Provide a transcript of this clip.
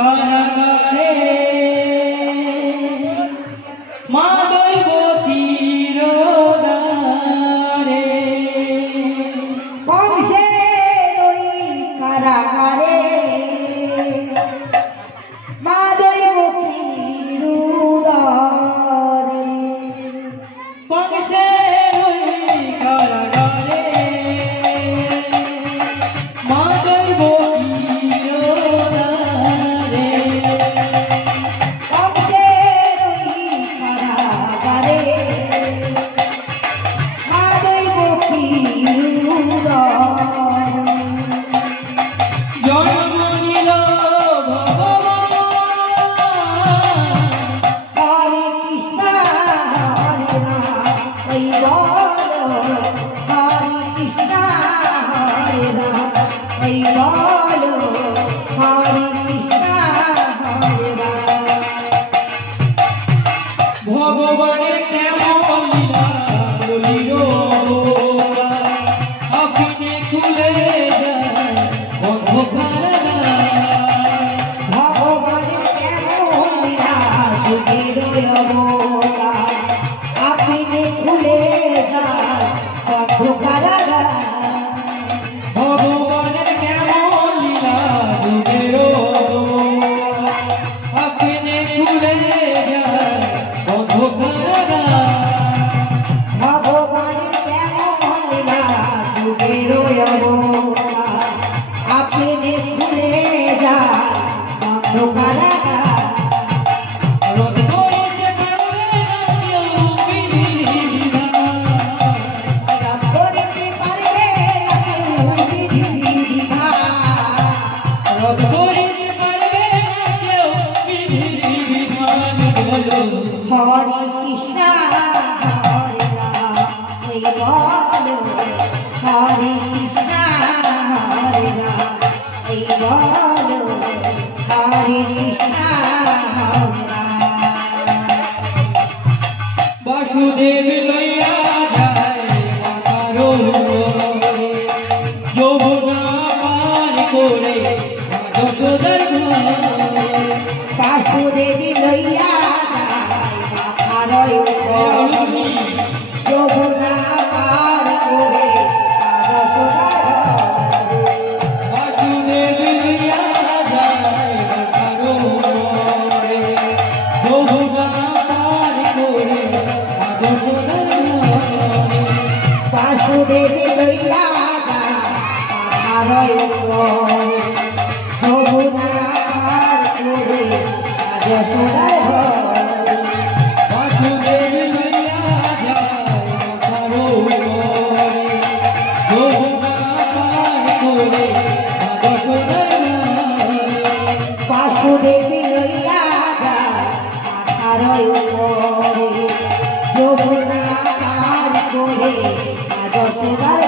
কারাগারে মা দৈবতীর দ্বারে কংসের ওই কারাগারে মা দৈবতীর দ্বারে কংসের ওই কারাগারে মা দৈবতীর দ্বারে কংসের ওই কারাগারে মা দৈবতীর দ্বারে জন্ম নিল ভগবান হরে কৃষ্ণ হরে রাম ওই বলো হরে কৃষ্ণ হরে রাম ওই বলো হরে কৃষ্ণ হরে রাম ভগবানের কেমন লীলা বলিল আপনি খুলে যায় অন্ধকার ভগবানের কেমন লীলা যুগের অবতার আপনি খুলে যায় অন্ধকার ভগবানের কেমন লীলা যুগের আপনি খুলে যায় অন্ধকার ভগবানের কেমন লীলা যুগের অবতার আপনি খুলে যায় অন্ধকার রোদ করিতে পারবে না কেউ বিধিবিধান। করিতে পারবে না কেউ বিধিবিধান। রোদ করিতে পারবে না কেউ বিধিবিধান। বলো হরে কৃষ্ণ হরে রাম ওই বলো হরে কৃষ্ণ হরে রাম ওই বলো হরে কৃষ্ণ হরে রাম বাসুদেব লইয়া যায় মাতারো যমুনা পার করে যশোদার ঘরে। বাসুদেবী লইয়া যায় যমুনা পার করে যশোদার ঘরে। বাসুদেব লইয়া যায় মাতারো যমুনা পার করে যশোদার ঘরে। বাসুদেবী লইয়া যায় যমুনা পার করে যশোদার ঘরে। বাসুদেব লইয়া যায় মাতারো যমুনা পার করে যশোদার ঘরে। বাসুদেবী লইয়া যায় যমুনা পার করে যশোদার